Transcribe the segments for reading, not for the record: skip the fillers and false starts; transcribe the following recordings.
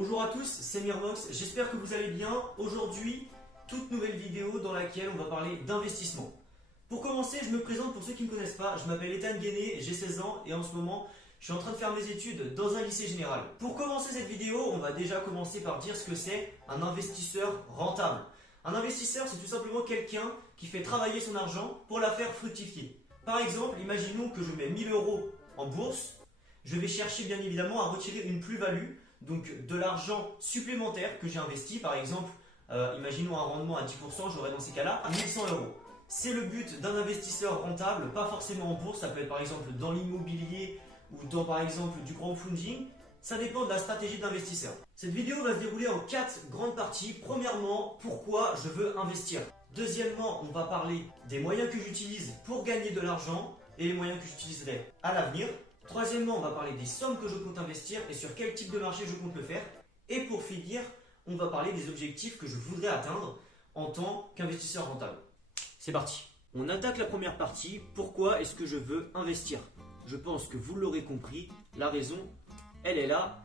Bonjour à tous, c'est Mirmox, j'espère que vous allez bien. Aujourd'hui, toute nouvelle vidéo dans laquelle on va parler d'investissement. Pour commencer, je me présente pour ceux qui ne me connaissent pas, je m'appelle Ethan Guéné, j'ai 16 ans et en ce moment, je suis en train de faire mes études dans un lycée général. Pour commencer cette vidéo, on va déjà commencer par dire ce que c'est un investisseur rentable. Un investisseur, c'est tout simplement quelqu'un qui fait travailler son argent pour la faire fructifier. Par exemple, imaginons que je mets 1000 euros en bourse, je vais chercher bien évidemment à retirer une plus-value, donc de l'argent supplémentaire que j'ai investi. Par exemple, imaginons un rendement à 10%, j'aurai dans ces cas-là 1100 euros. C'est le but d'un investisseur rentable, pas forcément en bourse, ça peut être par exemple dans l'immobilier ou dans par exemple du crowdfunding. Ça dépend de la stratégie d'investisseur. Cette vidéo va se dérouler en 4 grandes parties. Premièrement, pourquoi je veux investir. Deuxièmement, on va parler des moyens que j'utilise pour gagner de l'argent et les moyens que j'utiliserai à l'avenir. Troisièmement, on va parler des sommes que je compte investir et sur quel type de marché je compte le faire. Et pour finir, on va parler des objectifs que je voudrais atteindre en tant qu'investisseur rentable. C'est parti. On attaque la première partie. Pourquoi est-ce que je veux investir? Je pense que vous l'aurez compris, la raison, elle est là,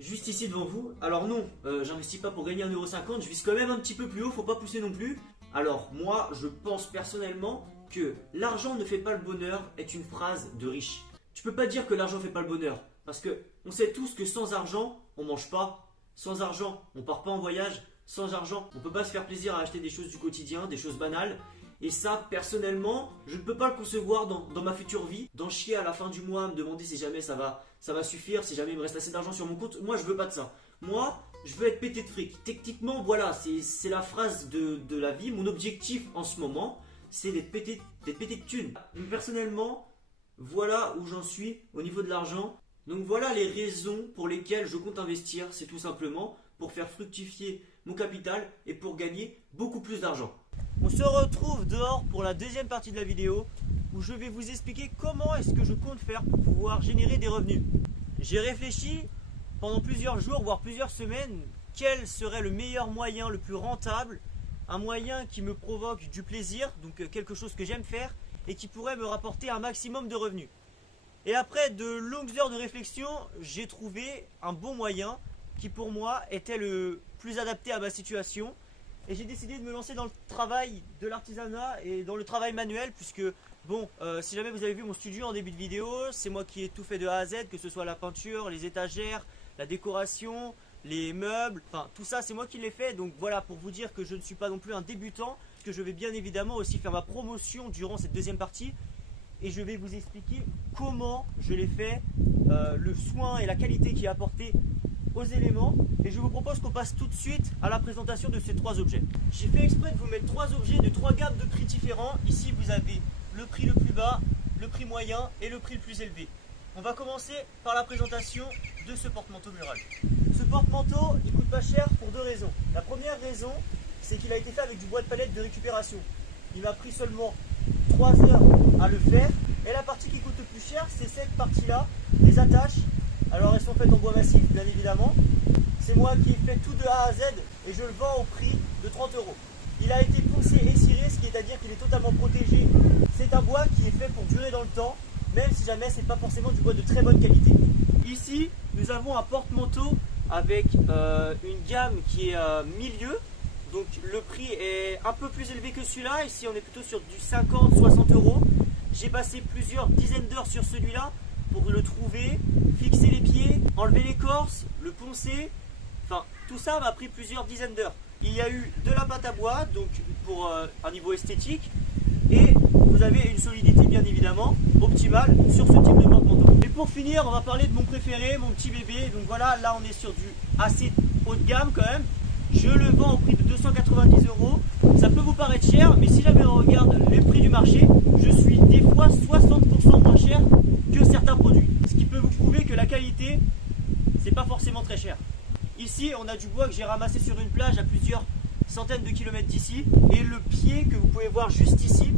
juste ici devant vous. Alors non, j'investis pas pour gagner 1,50€, je vise quand même un petit peu plus haut, faut pas pousser non plus. Alors moi, je pense personnellement que l'argent ne fait pas le bonheur est une phrase de riche. Tu peux pas dire que l'argent fait pas le bonheur, parce que on sait tous que sans argent, on mange pas, sans argent, on part pas en voyage, sans argent, on peut pas se faire plaisir à acheter des choses du quotidien, des choses banales. Et ça, personnellement, je ne peux pas le concevoir dans ma future vie, d'en chier à la fin du mois, me demander si jamais ça va suffire, si jamais il me reste assez d'argent sur mon compte. Moi, je veux pas de ça. Moi, je veux être pété de fric. Techniquement, voilà, c'est la phrase de la vie. Mon objectif en ce moment, c'est d'être pété de thunes. Personnellement, voilà où j'en suis au niveau de l'argent. Donc voilà les raisons pour lesquelles je compte investir. C'est tout simplement pour faire fructifier mon capital et pour gagner beaucoup plus d'argent. On se retrouve dehors pour la deuxième partie de la vidéo où je vais vous expliquer comment est-ce que je compte faire pour pouvoir générer des revenus. J'ai réfléchi pendant plusieurs jours, voire plusieurs semaines, quel serait le meilleur moyen, le plus rentable, un moyen qui me provoque du plaisir, donc quelque chose que j'aime faire et qui pourrait me rapporter un maximum de revenus. Et après de longues heures de réflexion, j'ai trouvé un bon moyen qui pour moi était le plus adapté à ma situation. Et j'ai décidé de me lancer dans le travail de l'artisanat et dans le travail manuel puisque, bon, si jamais vous avez vu mon studio en début de vidéo, c'est moi qui ai tout fait de A à Z, que ce soit la peinture, les étagères, la décoration, les meubles, enfin tout ça c'est moi qui l'ai fait. Donc voilà, pour vous dire que je ne suis pas non plus un débutant, que je vais bien évidemment aussi faire ma promotion durant cette deuxième partie. Et je vais vous expliquer comment je l'ai fait, le soin et la qualité qui est apportée aux éléments. Et je vous propose qu'on passe tout de suite à la présentation de ces trois objets. J'ai fait exprès de vous mettre trois objets de trois gammes de prix différents. Ici vous avez le prix le plus bas, le prix moyen et le prix le plus élevé. On va commencer par la présentation de ce porte-manteau mural. Ce porte-manteau il coûte pas cher pour deux raisons. La première raison, c'est qu'il a été fait avec du bois de palette de récupération. Il m'a pris seulement 3 heures à le faire. Et la partie qui coûte le plus cher, c'est cette partie-là, les attaches. Alors elles sont faites en bois massif, bien évidemment. C'est moi qui ai fait tout de A à Z et je le vends au prix de 30€. Il a été poussé et ciré, ce qui est à dire qu'il est totalement protégé. C'est un bois qui est fait pour durer dans le temps, même si jamais c'est pas forcément du bois de très bonne qualité. Ici, nous avons un porte-manteau avec une gamme qui est milieu. Donc le prix est un peu plus élevé que celui-là. Ici on est plutôt sur du 50-60€. J'ai passé plusieurs dizaines d'heures sur celui-là pour le trouver, fixer les pieds, enlever l'écorce, le poncer. Enfin tout ça m'a pris plusieurs dizaines d'heures. Il y a eu de la pâte à bois, donc pour un niveau esthétique. Et vous avez une solidité bien évidemment optimale sur ce type de porte-manteau. Et pour finir, on va parler de mon préféré, mon petit bébé. Donc voilà, là on est sur du assez haut de gamme quand même. Je le vends au prix de 290€. Ça peut vous paraître cher, mais si jamais on regarde les prix du marché, je suis des fois 60% moins cher que certains produits. Ce qui peut vous prouver que la qualité, c'est pas forcément très cher. Ici, on a du bois que j'ai ramassé sur une plage à plusieurs centaines de kilomètres d'ici. Et le pied que vous pouvez voir juste ici,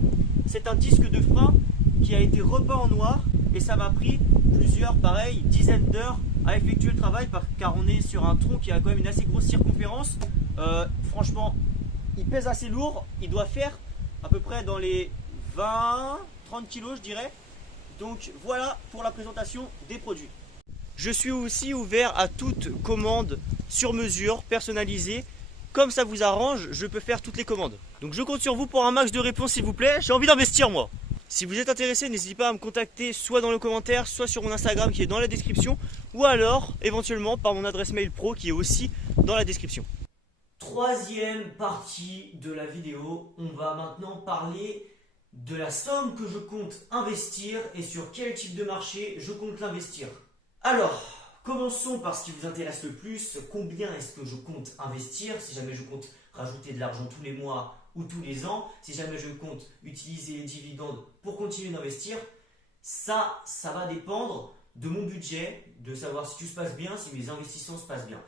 c'est un disque de frein qui a été repeint en noir. Et ça m'a pris plusieurs, pareil, dizaines d'heures à effectuer le travail car on est sur un tronc qui a quand même une assez grosse circonférence. Franchement, il pèse assez lourd. Il doit faire à peu près dans les 20-30 kg je dirais. Donc voilà pour la présentation des produits. Je suis aussi ouvert à toute commande sur mesure, personnalisée. Comme ça vous arrange, je peux faire toutes les commandes. Donc je compte sur vous pour un max de réponses s'il vous plaît. J'ai envie d'investir moi. Si vous êtes intéressé, n'hésitez pas à me contacter soit dans le commentaire, soit sur mon Instagram qui est dans la description, ou alors éventuellement par mon adresse mail pro qui est aussi dans la description. Troisième partie de la vidéo, on va maintenant parler de la somme que je compte investir et sur quel type de marché je compte l'investir. Alors, commençons par ce qui vous intéresse le plus. Combien est-ce que je compte investir? Si jamais je compte rajouter de l'argent tous les mois ou tous les ans, si jamais je compte utiliser les dividendes pour continuer d'investir, ça va dépendre de mon budget, de savoir si tout se passe bien, si mes investissements se passent bien.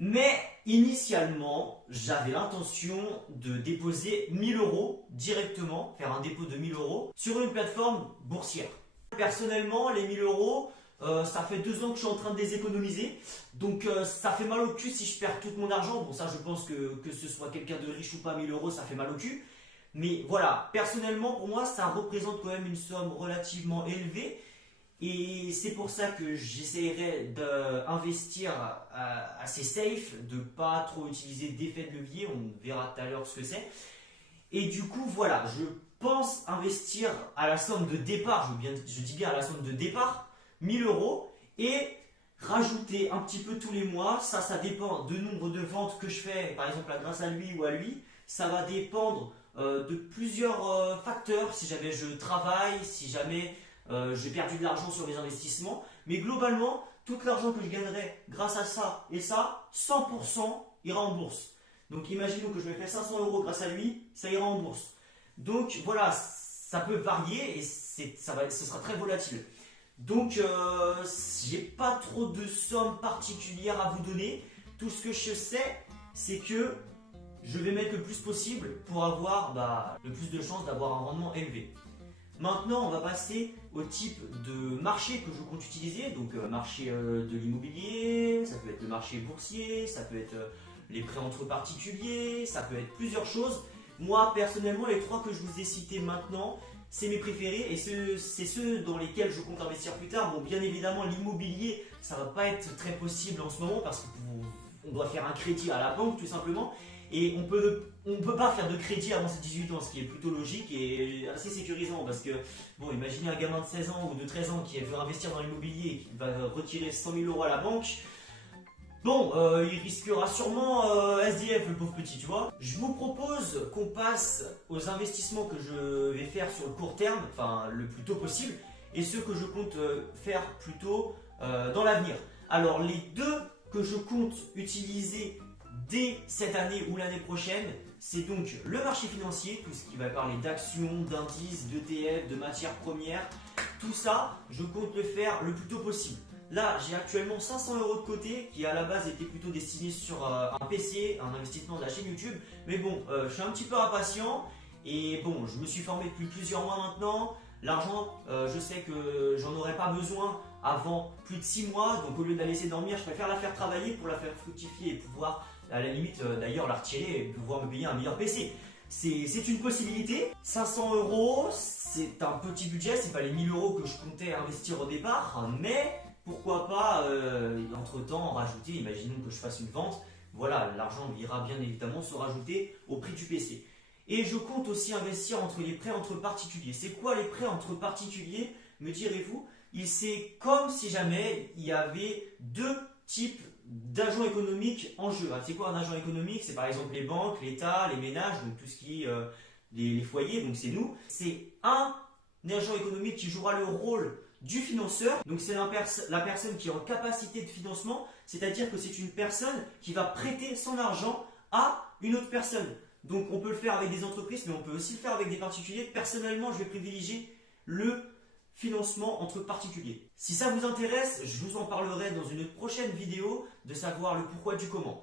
Mais initialement, j'avais l'intention de déposer 1000 € directement, faire un dépôt de 1000 € sur une plateforme boursière. Personnellement, les 1000 €, ça fait 2 ans que je suis en train de les économiser. Donc ça fait mal au cul si je perds tout mon argent. Bon, ça je pense que ce soit quelqu'un de riche ou pas, 1000 €, ça fait mal au cul. Mais voilà, personnellement pour moi, ça représente quand même une somme relativement élevée. Et c'est pour ça que j'essaierai d'investir assez safe, de ne pas trop utiliser d'effet de levier, on verra tout à l'heure ce que c'est. Et du coup, voilà, je pense investir à la somme de départ, je dis bien à la somme de départ, 1000 € et rajouter un petit peu tous les mois. Ça dépend du nombre de ventes que je fais, par exemple grâce à lui ou à lui. Ça va dépendre de plusieurs facteurs, si jamais je travaille, si jamais j'ai perdu de l'argent sur mes investissements, mais globalement, tout l'argent que je gagnerai grâce à ça et ça, 100% ira en bourse. Donc imaginons que je me fais 500 € grâce à lui, ça ira en bourse. Donc voilà, ça peut varier et ce sera très volatile. Donc j'ai pas trop de sommes particulières à vous donner. Tout ce que je sais, c'est que je vais mettre le plus possible pour avoir le plus de chances d'avoir un rendement élevé. Maintenant, on va passer au type de marché que je compte utiliser. Donc, marché de l'immobilier, ça peut être le marché boursier, ça peut être les prêts entre particuliers, ça peut être plusieurs choses. Moi, personnellement, les 3 que je vous ai cités maintenant, c'est mes préférés et c'est ceux dans lesquels je compte investir plus tard. Bon, bien évidemment, l'immobilier, ça ne va pas être très possible en ce moment parce qu'on doit faire un crédit à la banque tout simplement. Et on peut pas faire de crédit avant ses 18 ans, ce qui est plutôt logique et assez sécurisant parce que, bon, imaginez un gamin de 16 ans ou de 13 ans qui veut investir dans l'immobilier et qui va retirer 100 000 € à la banque. Bon, il risquera sûrement SDF, le pauvre petit, tu vois. Je vous propose qu'on passe aux investissements que je vais faire sur le court terme, enfin le plus tôt possible, et ceux que je compte faire plutôt dans l'avenir. Alors, les 2 que je compte utiliser dès cette année ou l'année prochaine, c'est donc le marché financier, tout ce qui va parler d'actions, d'indices, d'ETF, de matières premières. Tout ça, je compte le faire le plus tôt possible. Là, j'ai actuellement 500 € de côté qui à la base était plutôt destiné sur un PC, un investissement de la chaîne YouTube. Mais bon, je suis un petit peu impatient et bon, je me suis formé depuis plusieurs mois maintenant. L'argent, je sais que j'en aurai pas besoin avant plus de 6 mois. Donc au lieu de la laisser dormir, je préfère la faire travailler pour la faire fructifier et pouvoir à la limite d'ailleurs la retirer et pouvoir me payer un meilleur PC. C'est une possibilité. 500 €, c'est un petit budget, c'est pas les 1000 € que je comptais investir au départ, mais pourquoi pas entre temps en rajouter, imaginons que je fasse une vente, voilà, l'argent ira bien évidemment se rajouter au prix du PC. Et je compte aussi investir entre les prêts entre particuliers. C'est quoi les prêts entre particuliers, me direz-vous? C'est comme si jamais il y avait 2 types d'agents économiques en jeu. C'est quoi un agent économique? C'est par exemple les banques, l'État, les ménages, donc tout ce qui est les foyers, donc c'est nous. C'est un agent économique qui jouera le rôle du financeur, donc c'est la personne qui est en capacité de financement, c'est-à-dire que c'est une personne qui va prêter son argent à une autre personne. Donc on peut le faire avec des entreprises, mais on peut aussi le faire avec des particuliers. Personnellement, je vais privilégier le financement entre particuliers. Si ça vous intéresse, je vous en parlerai dans une prochaine vidéo de savoir le pourquoi du comment.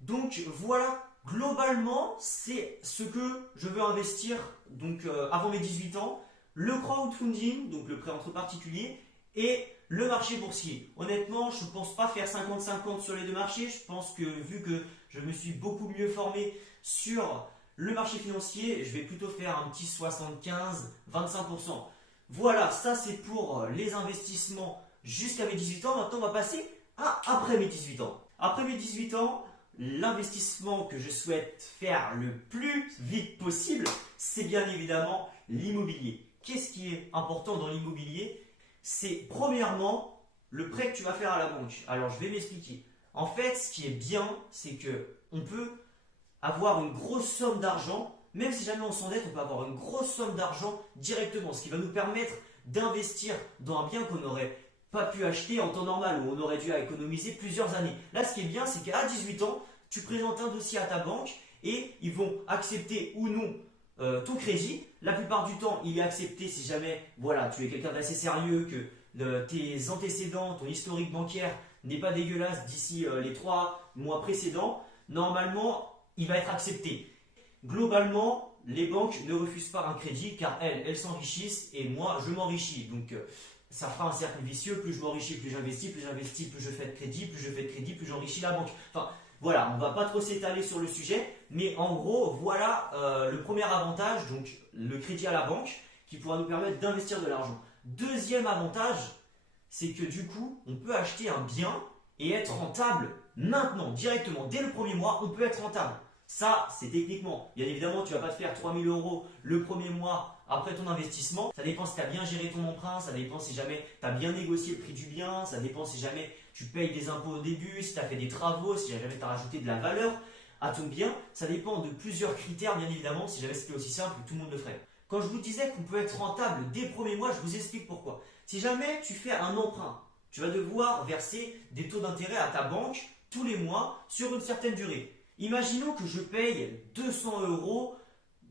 Donc voilà, globalement, c'est ce que je veux investir donc, avant mes 18 ans. Le crowdfunding, donc le prêt entre particuliers, et le marché boursier. Honnêtement, je ne pense pas faire 50-50 sur les 2 marchés. Je pense que vu que je me suis beaucoup mieux formé sur le marché financier, je vais plutôt faire un petit 75-25%. Voilà, ça c'est pour les investissements jusqu'à mes 18 ans. Maintenant, on va passer à après mes 18 ans. Après mes 18 ans, l'investissement que je souhaite faire le plus vite possible, c'est bien évidemment l'immobilier. Qu'est-ce qui est important dans l'immobilier? C'est premièrement le prêt que tu vas faire à la banque. Alors, je vais m'expliquer. En fait, ce qui est bien, c'est que on peut avoir une grosse somme d'argent, même si jamais on s'endette, on peut avoir une grosse somme d'argent directement, ce qui va nous permettre d'investir dans un bien qu'on n'aurait pas pu acheter en temps normal, où on aurait dû économiser plusieurs années. Là, ce qui est bien, c'est qu'à 18 ans, tu présentes un dossier à ta banque et ils vont accepter ou non ton crédit. La plupart du temps, il est accepté si jamais voilà, tu es quelqu'un d'assez sérieux, que tes antécédents, ton historique bancaire n'est pas dégueulasse d'ici les 3 mois précédents. Normalement, il va être accepté. Globalement, les banques ne refusent pas un crédit car elles s'enrichissent et moi, je m'enrichis. Donc, ça fera un cercle vicieux. Plus je m'enrichis, plus j'investis, plus je fais de crédit, plus j'enrichis la banque. Enfin, voilà, on ne va pas trop s'étaler sur le sujet, mais en gros, voilà le premier avantage, donc le crédit à la banque, qui pourra nous permettre d'investir de l'argent. Deuxième avantage, c'est que du coup, on peut acheter un bien et être rentable maintenant, directement, dès le premier mois, on peut être rentable. Ça, c'est techniquement. Bien évidemment, tu ne vas pas te faire 3 000 € le premier mois après ton investissement. Ça dépend si tu as bien géré ton emprunt, ça dépend si jamais tu as bien négocié le prix du bien, ça dépend si jamais tu payes des impôts au début, si tu as fait des travaux, si jamais tu as rajouté de la valeur à ton bien. Ça dépend de plusieurs critères, bien évidemment. Si jamais c'était aussi simple, tout le monde le ferait. Quand je vous disais qu'on peut être rentable dès le premier mois, je vous explique pourquoi. Si jamais tu fais un emprunt, tu vas devoir verser des taux d'intérêt à ta banque tous les mois sur une certaine durée. Imaginons que je paye 200 €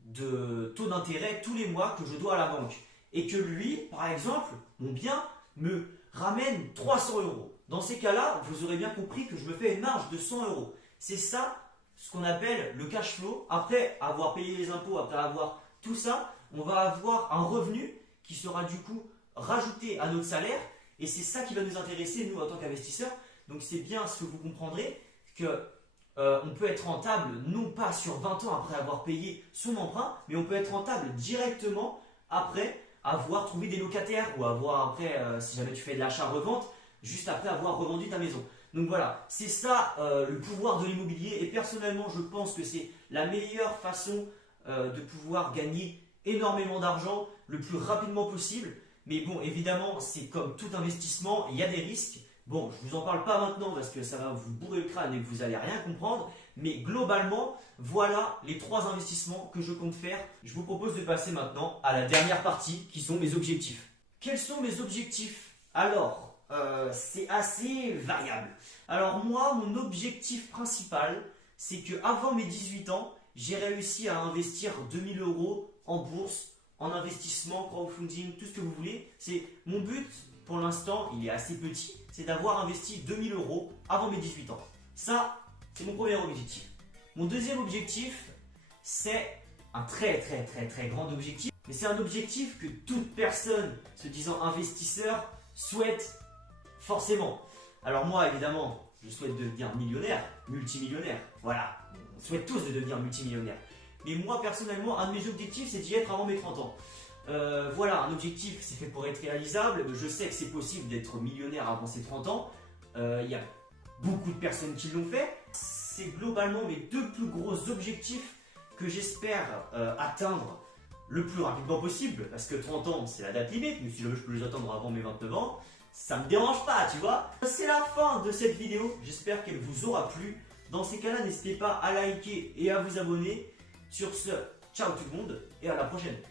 de taux d'intérêt tous les mois que je dois à la banque et que lui, par exemple, mon bien me ramène 300 €. Dans ces cas-là, vous aurez bien compris que je me fais une marge de 100 €. C'est ça ce qu'on appelle le cash flow. Après avoir payé les impôts, après avoir tout ça, on va avoir un revenu qui sera du coup rajouté à notre salaire et c'est ça qui va nous intéresser, nous, en tant qu'investisseurs. Donc c'est bien ce que vous comprendrez que on peut être rentable non pas sur 20 ans après avoir payé son emprunt, mais on peut être rentable directement après avoir trouvé des locataires ou avoir après, si jamais tu fais de l'achat-revente, juste après avoir revendu ta maison. Donc voilà, c'est ça le pouvoir de l'immobilier et personnellement je pense que c'est la meilleure façon de pouvoir gagner énormément d'argent le plus rapidement possible. Mais bon, évidemment, c'est comme tout investissement, il y a des risques. Bon, je ne vous en parle pas maintenant parce que ça va vous bourrer le crâne et que vous n'allez rien comprendre. Mais globalement, voilà les 3 investissements que je compte faire. Je vous propose de passer maintenant à la dernière partie qui sont mes objectifs. Quels sont mes objectifs? Alors, c'est assez variable. Alors moi, mon objectif principal, c'est qu'avant mes 18 ans, j'ai réussi à investir 2 000 € en bourse, en investissement, crowdfunding, tout ce que vous voulez. C'est mon but, pour l'instant, il est assez petit, c'est d'avoir investi 2 000 € avant mes 18 ans. Ça, c'est mon premier objectif. Mon deuxième objectif, c'est un très grand objectif, mais c'est un objectif que toute personne se disant investisseur souhaite forcément. Alors moi, évidemment, je souhaite devenir millionnaire, multimillionnaire. Voilà, on souhaite tous de devenir multimillionnaire. Mais moi, personnellement, un de mes objectifs, c'est d'y être avant mes 30 ans. Voilà, un objectif, c'est fait pour être réalisable. Je sais que c'est possible d'être millionnaire avant ses 30 ans. Il y a beaucoup de personnes qui l'ont fait. C'est globalement mes 2 plus gros objectifs que j'espère atteindre le plus rapidement possible. Parce que 30 ans, c'est la date limite. Mais si je peux les atteindre avant mes 29 ans, ça me dérange pas, tu vois. C'est la fin de cette vidéo. J'espère qu'elle vous aura plu. Dans ces cas-là, n'hésitez pas à liker et à vous abonner. Sur ce, ciao tout le monde et à la prochaine.